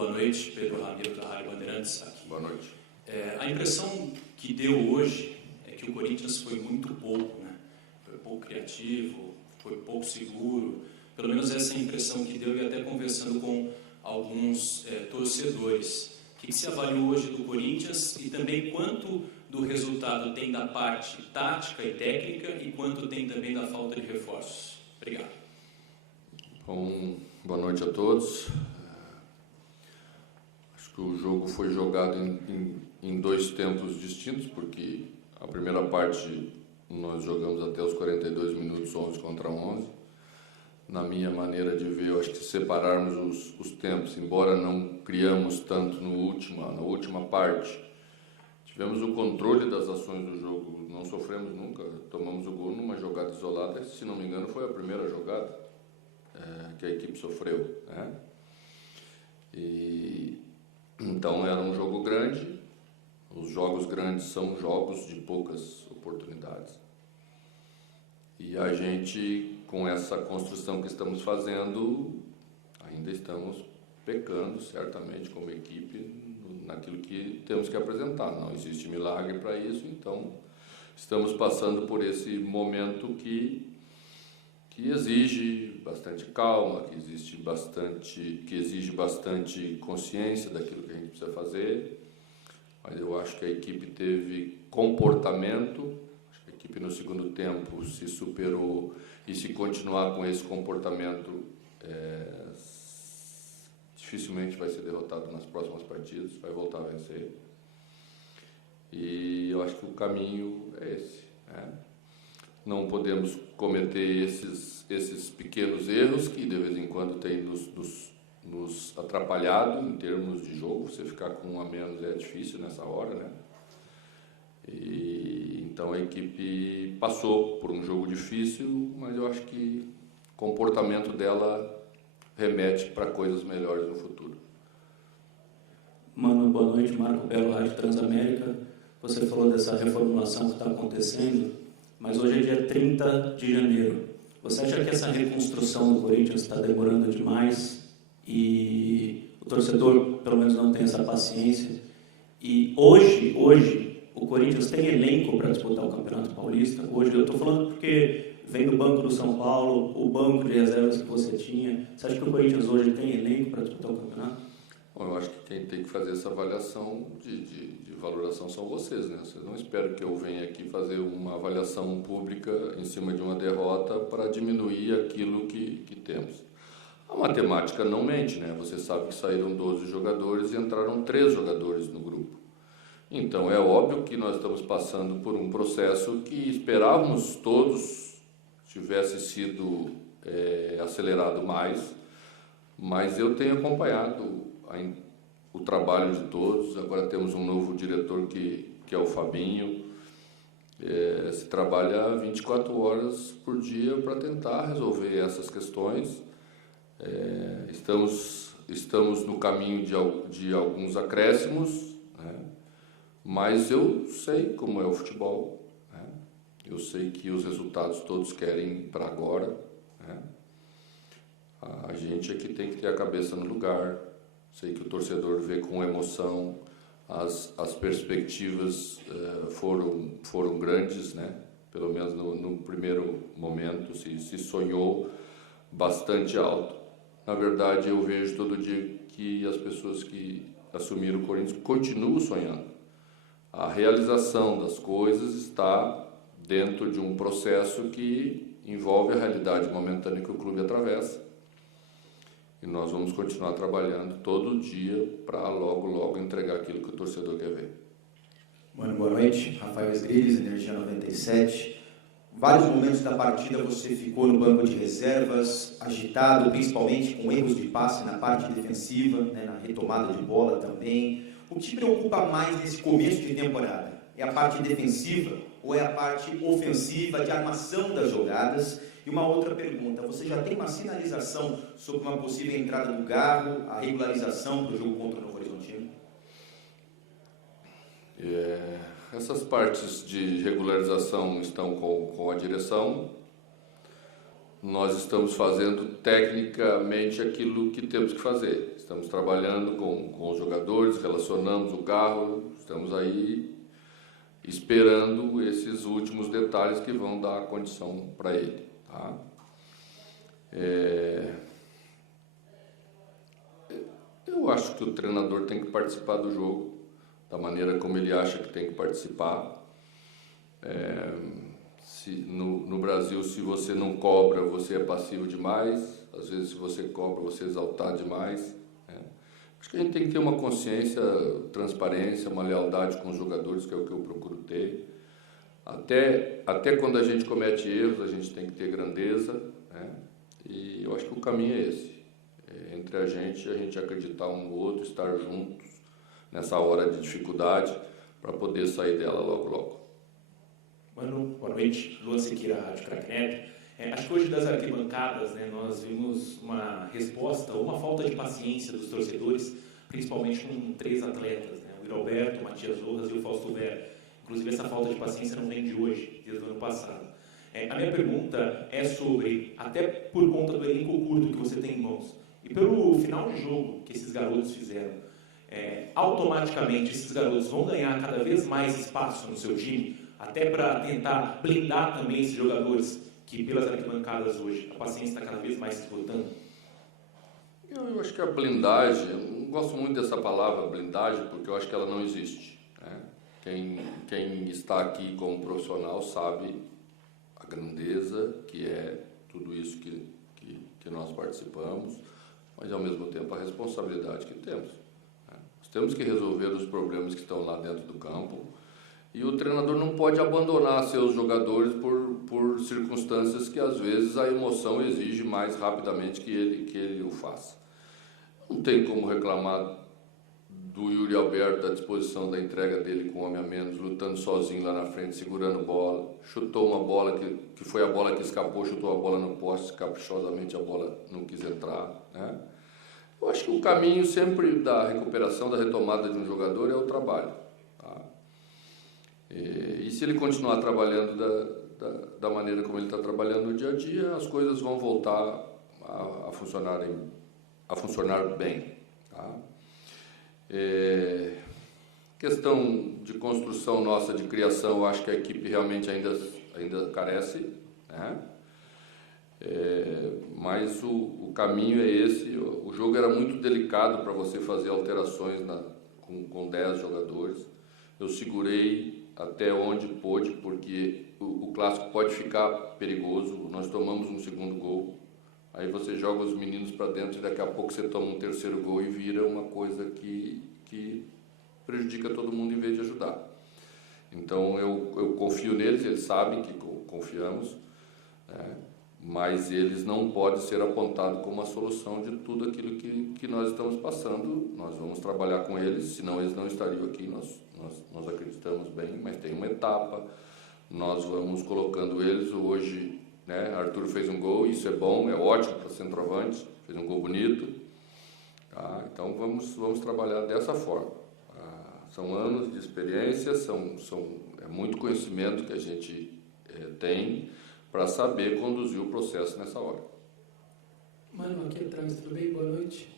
Boa noite, Pedro Ramiro, da Rádio Bandeirantes. Aqui. Boa noite. A impressão que deu hoje é que o Corinthians foi muito pouco, né? Foi pouco criativo, foi pouco seguro. Pelo menos essa é a impressão que deu, e até conversando com alguns torcedores. O que se avaliou hoje do Corinthians e também quanto do resultado tem da parte tática e técnica e quanto tem também da falta de reforços? Obrigado. Bom, boa noite a todos. Acho que o jogo foi jogado em dois tempos distintos, porque a primeira parte nós jogamos até os 42 minutos, 11 contra 11. Na minha maneira de ver, eu acho que se separarmos os tempos, embora não criamos tanto na última parte, tivemos o controle das ações do jogo, não sofremos nunca, tomamos o gol numa jogada isolada, se não me engano foi a primeira jogada que a equipe sofreu, né? E então era um jogo grande. Os jogos grandes são jogos de poucas oportunidades. E a gente, com essa construção que estamos fazendo, ainda estamos pecando, certamente, como equipe, naquilo que temos que apresentar. Não existe milagre para isso, então estamos passando por esse momento que exige bastante calma, que exige bastante consciência daquilo que a gente precisa fazer. Mas eu acho que a equipe teve comportamento. Acho que a equipe no segundo tempo se superou, e se continuar com esse comportamento, dificilmente vai ser derrotado nas próximas partidas, vai voltar a vencer. E eu acho que o caminho é esse, né? Não podemos cometer esses pequenos erros que de vez em quando têm nos atrapalhado em termos de jogo. Você ficar com um a menos é difícil nessa hora, né? E então a equipe passou por um jogo difícil, mas eu acho que o comportamento dela remete para coisas melhores no futuro. Mano, boa noite. Marco Belo, Rádio Transamérica. Você falou dessa reformulação que está acontecendo, mas hoje é dia 30 de janeiro. Você acha que essa reconstrução do Corinthians está demorando demais e o torcedor, pelo menos, não tem essa paciência? E hoje o Corinthians tem elenco para disputar o Campeonato Paulista? Hoje eu estou falando porque vem do banco do São Paulo, o banco de reservas que você tinha. Você acha que o Corinthians hoje tem elenco para disputar o campeonato? Bom, eu acho que quem tem que fazer essa avaliação de valoração são vocês, né? Vocês não esperam que eu venha aqui fazer uma avaliação pública em cima de uma derrota para diminuir aquilo que temos. A matemática não mente, né? Você sabe que saíram 12 jogadores e entraram 3 jogadores no grupo. Então, é óbvio que nós estamos passando por um processo que esperávamos todos tivesse sido acelerado mais, mas eu tenho acompanhado o trabalho de todos. Agora temos um novo diretor que é o Fabinho. Se trabalha 24 horas por dia para tentar resolver essas questões. Estamos no caminho de alguns acréscimos, né? Mas eu sei como é o futebol, né? Eu sei que os resultados todos querem para agora, né? A gente é que tem que ter a cabeça no lugar. Sei que o torcedor vê com emoção, as perspectivas foram grandes, né? Pelo menos no primeiro momento se sonhou bastante alto. Na verdade, eu vejo todo dia que as pessoas que assumiram o Corinthians continuam sonhando. A realização das coisas está dentro de um processo que envolve a realidade momentânea que o clube atravessa. E nós vamos continuar trabalhando todo dia para logo entregar aquilo que o torcedor quer ver. Mano, boa noite. Rafael Esgriles, Energia 97. Vários momentos da partida você ficou no banco de reservas, agitado, principalmente com erros de passe na parte defensiva, né, na retomada de bola também. O que te preocupa mais nesse começo de temporada? É a parte defensiva ou é a parte ofensiva de armação das jogadas? E uma outra pergunta, você já tem uma sinalização sobre uma possível entrada do Garro, a regularização do jogo contra o Novo Horizontino? Essas partes de regularização estão com a direção. nós estamos fazendo tecnicamente aquilo que temos que fazer. Estamos trabalhando com os jogadores, relacionamos o carro, estamos aí esperando esses últimos detalhes que vão dar a condição para ele. Tá? Eu acho que o treinador tem que participar do jogo da maneira como ele acha que tem que participar. No Brasil, se você não cobra, você é passivo demais. Às vezes, se você cobra, você é exaltado demais. Acho que a gente tem que ter uma consciência, transparência, uma lealdade com os jogadores, que é o que eu procuro ter. Até quando a gente comete erros, a gente tem que ter grandeza, né? E eu acho que o caminho é esse. Entre a gente acreditar um no outro, estar juntos nessa hora de dificuldade, para poder sair dela logo, logo. Mano, boa noite. Luan Siqueira, Rádio Cracknet. Acho que hoje das arquibancadas, né, nós vimos uma resposta ou uma falta de paciência dos torcedores, principalmente com 3 atletas, né, o Roberto, o Matias Rojas e o Fausto Vera. Inclusive, essa falta de paciência não vem de hoje, desde o ano passado. A minha pergunta é sobre, até por conta do elenco curto que você tem em mãos, e pelo final de jogo que esses garotos fizeram, automaticamente esses garotos vão ganhar cada vez mais espaço no seu time, até para tentar blindar também esses jogadores que pelas arquibancadas hoje a paciência está cada vez mais se esgotando? Eu acho que a blindagem, eu não gosto muito dessa palavra blindagem, porque eu acho que ela não existe, né? Quem está aqui como profissional sabe a grandeza que é tudo isso que nós participamos, mas ao mesmo tempo a responsabilidade que temos, né? Nós temos que resolver os problemas que estão lá dentro do campo, e o treinador não pode abandonar seus jogadores por circunstâncias que às vezes a emoção exige mais rapidamente que ele o faça. Não tem como reclamar do Yuri Alberto, da disposição da entrega dele com um homem a menos, lutando sozinho lá na frente, segurando bola, chutou uma bola que foi a bola que escapou, chutou a bola no poste, caprichosamente a bola não quis entrar, né? Eu acho que o caminho sempre da recuperação, da retomada de um jogador é o trabalho. Tá? E se ele continuar trabalhando da maneira como ele está trabalhando no dia a dia, as coisas vão voltar a funcionar bem. Tá? Questão de construção nossa, de criação, eu acho que a equipe realmente ainda carece, né? Mas o caminho é esse. O jogo era muito delicado para você fazer alterações com 10 jogadores. Eu segurei até onde pôde, porque o clássico pode ficar perigoso. Nós tomamos um segundo gol, aí você joga os meninos para dentro e daqui a pouco você toma um terceiro gol e vira uma coisa que prejudica todo mundo em vez de ajudar. Então eu confio neles, eles sabem que confiamos, né? Mas eles não podem ser apontados como a solução de tudo aquilo que nós estamos passando. Nós vamos trabalhar com eles, senão eles não estariam aqui, nós acreditamos bem, mas tem uma etapa, nós vamos colocando eles. Hoje, né, Arthur fez um gol, isso é bom, é ótimo para centroavante, fez um gol bonito, tá? Então vamos trabalhar dessa forma. São anos de experiência, é muito conhecimento que a gente tem para saber conduzir o processo nessa hora. Mano, aqui atrás, tudo bem? Boa noite.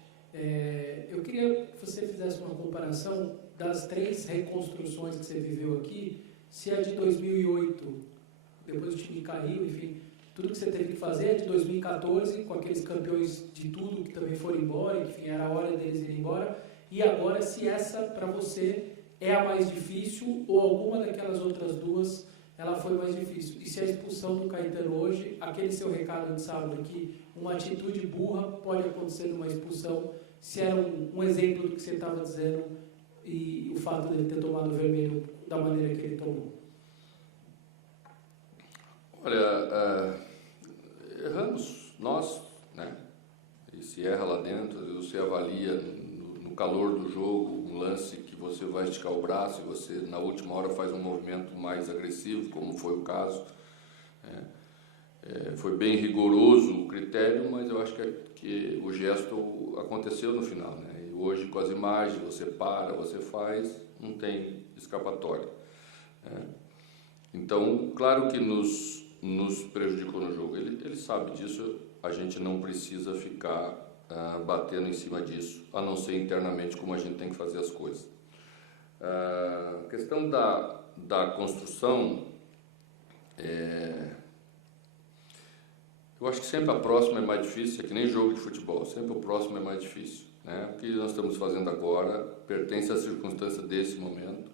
Eu queria que você fizesse uma comparação das 3 reconstruções que você viveu aqui, se a de 2008, depois o time caiu, enfim, tudo que você teve que fazer é de 2014, com aqueles campeões de tudo que também foram embora, enfim, era a hora deles irem embora, e agora se essa, para você, é a mais difícil, ou alguma daquelas outras duas ela foi mais difícil. E se a expulsão do Caetano hoje, aquele seu recado de sábado, que uma atitude burra pode acontecer numa expulsão, se era um exemplo do que você estava dizendo e o fato dele ter tomado o vermelho da maneira que ele tomou? Olha, erramos nós, né? E se erra lá dentro, você avalia no calor do jogo um lance que você vai esticar o braço e você na última hora faz um movimento mais agressivo, como foi o caso. Foi bem rigoroso o critério, mas eu acho que o gesto aconteceu no final, né? E hoje com as imagens, você para, você faz, não tem escapatória, né? Então, claro que nos nos prejudicou no jogo. Ele sabe disso, a gente não precisa ficar batendo em cima disso, a não ser internamente como a gente tem que fazer as coisas. A questão da construção, eu acho que sempre a próxima é mais difícil, é que nem jogo de futebol, sempre o próximo é mais difícil, né? O que nós estamos fazendo agora pertence à circunstância desse momento.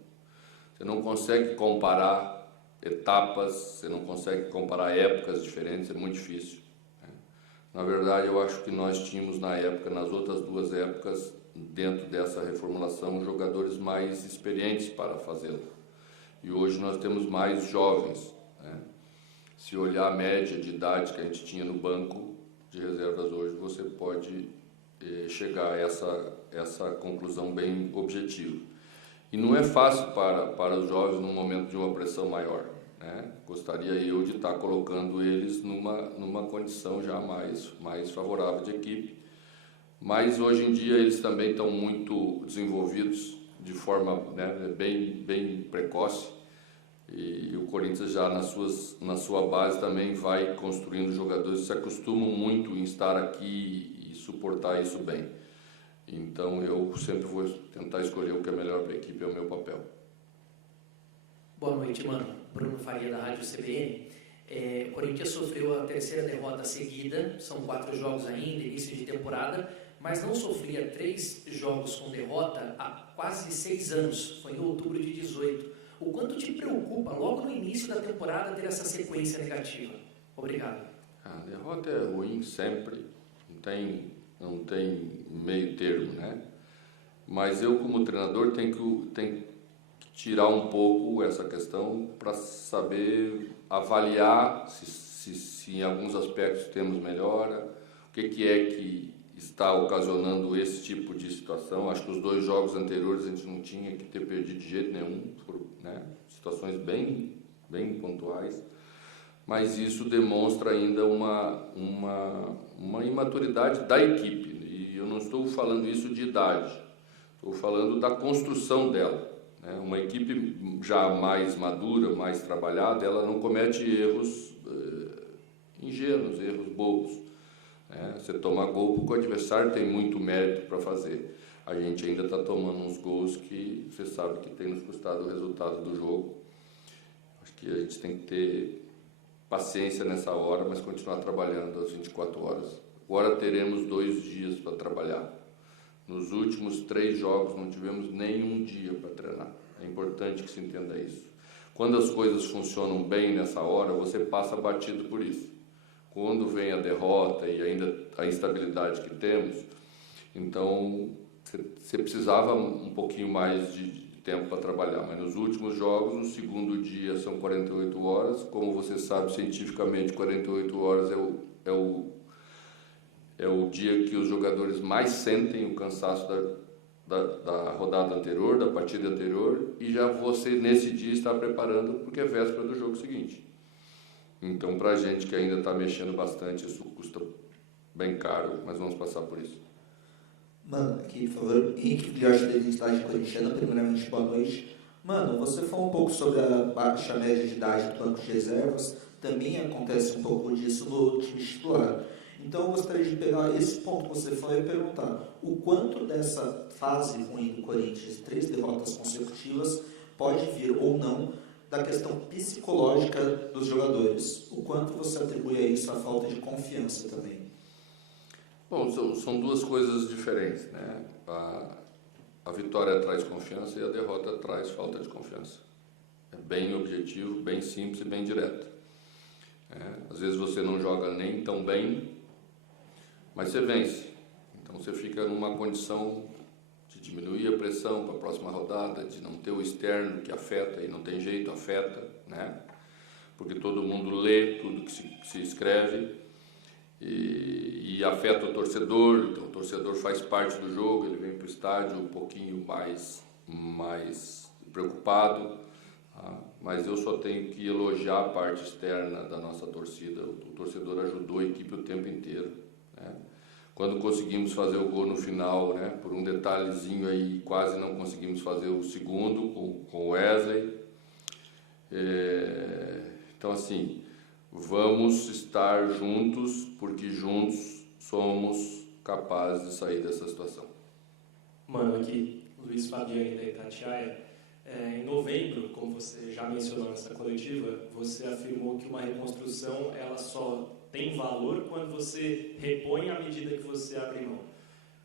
Você não consegue comparar etapas, você não consegue comparar épocas diferentes, é muito difícil, né? Na verdade, eu acho que nós tínhamos na época, nas outras duas épocas, dentro dessa reformulação, jogadores mais experientes para fazê-lo. E hoje nós temos mais jovens, né? Se olhar a média de idade que a gente tinha no banco de reservas hoje, você pode chegar a essa conclusão bem objetiva. E não é fácil para os jovens num momento de uma pressão maior, né? Gostaria eu de estar colocando eles numa condição já mais favorável de equipe, mas hoje em dia eles também estão muito desenvolvidos de forma, né, bem precoce, e o Corinthians já na sua base também vai construindo jogadores que se acostumam muito em estar aqui e suportar isso bem. Então eu sempre vou tentar escolher o que é melhor para a equipe, é o meu papel. Boa noite, mano. Bruno Faria, da Rádio CBN. O Corinthians sofreu a terceira derrota seguida, são 4 jogos ainda, início de temporada, mas não sofria 3 jogos com derrota há quase 6 anos, foi em outubro de 18. O quanto te preocupa, logo no início da temporada, ter essa sequência negativa? Obrigado. A derrota é ruim sempre, não tem meio termo, né? Mas eu, como treinador, tenho que tirar um pouco essa questão para saber avaliar se em alguns aspectos temos melhora, o que é que está ocasionando esse tipo de situação. Acho que os 2 jogos anteriores a gente não tinha que ter perdido de jeito nenhum, né? Situações bem pontuais, mas isso demonstra ainda uma imaturidade da equipe, e eu não estou falando isso de idade, estou falando da construção dela, né? Uma equipe já mais madura, mais trabalhada, ela não comete erros ingênuos, erros bobos, né? Você toma gol porque o adversário tem muito mérito para fazer. A gente ainda está tomando uns gols que você sabe que tem nos custado o resultado do jogo. Acho que a gente tem que ter paciência nessa hora, mas continuar trabalhando às 24 horas. Agora teremos 2 dias para trabalhar. Nos últimos 3 jogos não tivemos nenhum dia para treinar. É importante que se entenda isso. Quando as coisas funcionam bem nessa hora, você passa batido por isso. Quando vem a derrota e ainda a instabilidade que temos, então você precisava um pouquinho mais de tempo para trabalhar. Mas nos últimos jogos, no segundo dia são 48 horas. Como você sabe, cientificamente, 48 horas é o dia que os jogadores mais sentem o cansaço da rodada anterior, da partida anterior, e já você, nesse dia, está preparando porque é véspera do jogo seguinte. Então, para a gente que ainda está mexendo bastante, isso custa bem caro, mas vamos passar por isso. Mano, aqui, por favor, Henrique Filhote da Identidade Corintiana, primeiramente, boa noite. Mano, você falou um pouco sobre a baixa média de idade do banco de reservas, também acontece um pouco disso no time titular. Então, eu gostaria de pegar esse ponto que você falou e perguntar o quanto dessa fase ruim do Corinthians, 3 derrotas consecutivas, pode vir ou não da questão psicológica dos jogadores. O quanto você atribui a isso a falta de confiança também? Bom, são 2 coisas diferentes, né? A vitória traz confiança e a derrota traz falta de confiança. É bem objetivo, bem simples e bem direto. Às vezes você não joga nem tão bem, mas você vence. Então você fica numa condição de diminuir a pressão para a próxima rodada, de não ter o externo que afeta, e não tem jeito, afeta, né? Porque todo mundo lê tudo que se escreve e afeta o torcedor. Então o torcedor faz parte do jogo, ele vem para o estádio um pouquinho mais preocupado, tá? Mas eu só tenho que elogiar a parte externa da nossa torcida. O torcedor ajudou a equipe o tempo inteiro, né? Quando conseguimos fazer o gol no final, né, por um detalhezinho aí, quase não conseguimos fazer o segundo com o Wesley. Então, assim, vamos estar juntos, porque juntos somos capazes de sair dessa situação. Mano, aqui, Luiz Fabiani da Itatiaia. Em novembro, como você já mencionou nessa coletiva, você afirmou que uma reconstrução ela só tem valor quando você repõe à medida que você abre mão.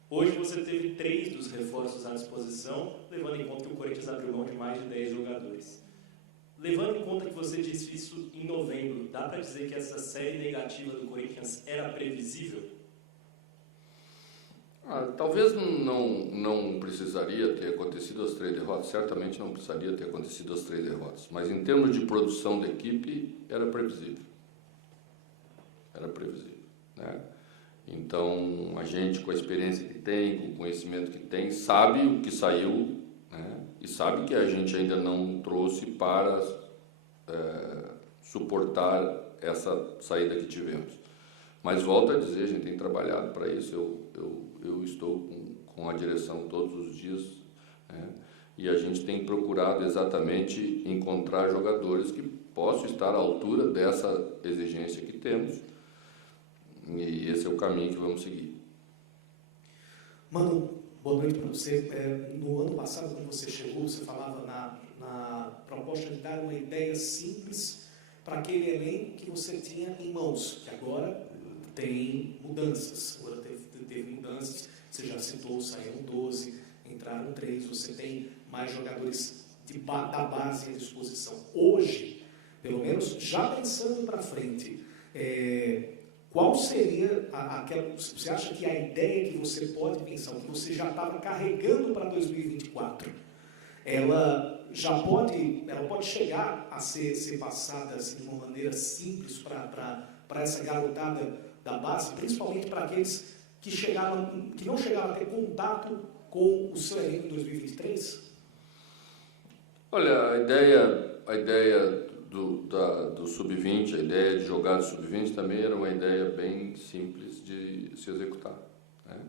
Hoje você teve 3 dos reforços à disposição, levando em conta que o Corinthians abriu mão de mais de 10 jogadores. Levando em conta que você disse isso em novembro, dá para dizer que essa série negativa do Corinthians era previsível? Talvez não precisaria ter acontecido as 3 derrotas, certamente não precisaria ter acontecido as 3 derrotas, mas em termos de produção da equipe, era previsível. Era previsível, né? Então, a gente, com a experiência que tem, com o conhecimento que tem, sabe o que saiu, né? E sabe que a gente ainda não trouxe para suportar essa saída que tivemos. Mas volto a dizer, a gente tem trabalhado para isso, eu estou com a direção todos os dias, né? E a gente tem procurado exatamente encontrar jogadores que possam estar à altura dessa exigência que temos, e esse é o caminho que vamos seguir. Mano, boa noite para você. No ano passado, quando você chegou, você falava na proposta de dar uma ideia simples para aquele elenco que você tinha em mãos, que agora tem mudanças. Agora teve mudanças, você já citou, saíram 12, entraram 3, você tem mais jogadores da base à disposição. Hoje, pelo menos, já pensando para frente, qual seria aquela... Você acha que a ideia que você pode pensar, que você já estava carregando para 2024, ela pode chegar a ser passada assim, de uma maneira simples para essa garotada da base, principalmente para aqueles que não chegaram a ter contato com o seu elenco em 2023? Olha, a ideia do Sub-20, a ideia de jogar do Sub-20 também era uma ideia bem simples de se executar, né?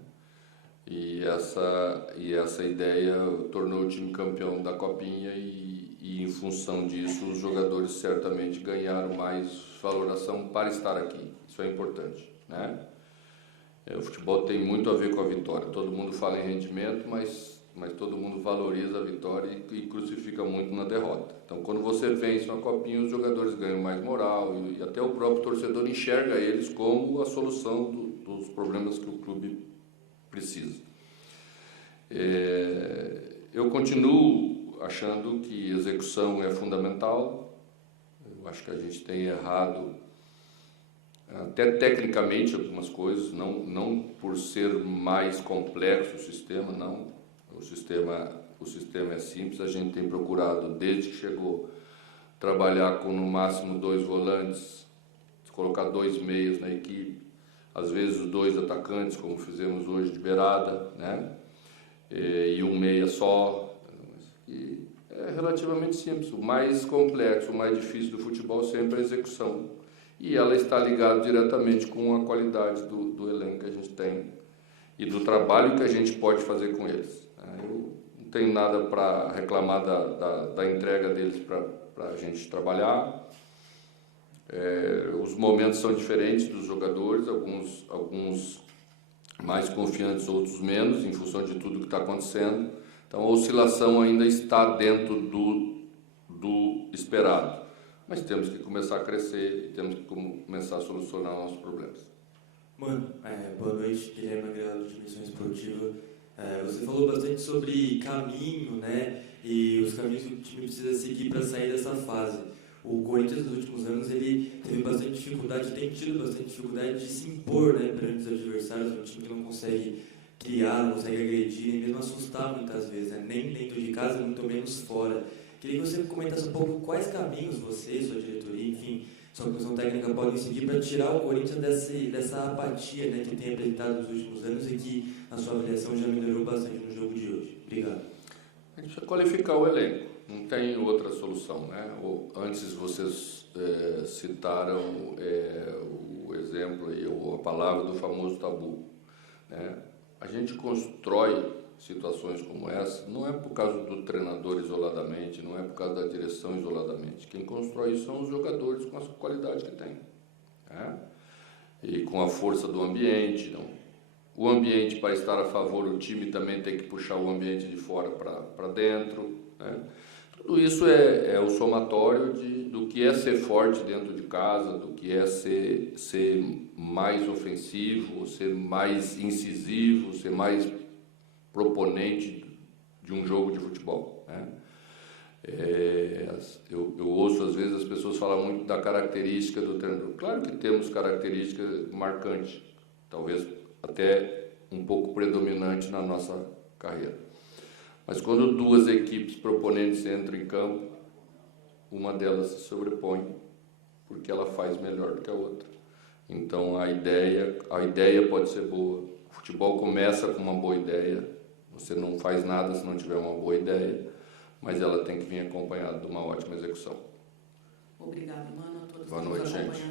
E essa ideia tornou o time campeão da Copinha e em função disso os jogadores certamente ganharam mais valoração para estar aqui. Isso é importante, né? O futebol tem muito a ver com a vitória. Todo mundo fala em rendimento, mas todo mundo valoriza a vitória e crucifica muito na derrota. Então, quando você vence uma Copinha, os jogadores ganham mais moral e até o próprio torcedor enxerga eles como a solução dos problemas que o clube precisa. Eu continuo achando que execução é fundamental. Eu acho que a gente tem errado até tecnicamente algumas coisas, não por ser mais complexo o sistema, não. O sistema é simples, a gente tem procurado, desde que chegou, trabalhar com no máximo 2 volantes, colocar 2 meias na equipe, às vezes 2 atacantes, como fizemos hoje de beirada, né? E 1 meia só. E é relativamente simples. O mais complexo, o mais difícil do futebol sempre é a execução. E ela está ligada diretamente com a qualidade do elenco que a gente tem e do trabalho que a gente pode fazer com eles. Eu não tenho nada para reclamar da entrega deles para a gente trabalhar. Os momentos são diferentes dos jogadores, alguns mais confiantes, outros menos, em função de tudo que está acontecendo. Então a oscilação ainda está dentro do esperado. Mas temos que começar a crescer e temos que começar a solucionar nossos problemas. Mano, boa noite, Guilherme Agrado de Missão Esportiva. Você falou bastante sobre caminho, né? E os caminhos que o time precisa seguir para sair dessa fase. O Corinthians, nos últimos anos, ele teve bastante dificuldade, tem tido bastante dificuldade de se impor, né, perante os adversários. Um time que não consegue criar, não consegue agredir, nem mesmo assustar muitas vezes, né? Nem dentro de casa, muito menos fora. Queria que você comentasse um pouco quais caminhos você, sua diretoria, enfim, sua comissão técnica podem seguir para tirar o Corinthians dessa apatia, né, que tem apresentado nos últimos anos e que, na sua avaliação, já melhorou bastante no jogo de hoje. Obrigado. A gente precisa qualificar o elenco, não tem outra solução, né? Antes vocês citaram o exemplo ou a palavra do famoso tabu, né? A gente constrói situações como essa não é por causa do treinador isoladamente, não é por causa da direção isoladamente. Quem constrói isso são os jogadores com a qualidade que tem. né? E com a força do ambiente. Então, o ambiente, para estar a favor, o time também tem que puxar o ambiente de fora para dentro, né? Tudo isso é o somatório do que é ser forte dentro de casa, do que é ser mais ofensivo, ser mais incisivo, ser mais proponente de um jogo de futebol, né? Eu ouço às vezes as pessoas falam muito da característica do treinador. Claro que temos características marcantes, talvez até um pouco predominante na nossa carreira. Mas quando duas equipes proponentes entram em campo, uma delas se sobrepõe, porque ela faz melhor do que a outra. Então a ideia pode ser boa. O futebol começa com uma boa ideia. Você não faz nada se não tiver uma boa ideia, mas ela tem que vir acompanhada de uma ótima execução. Obrigado, mano. A todos Boa noite, gente.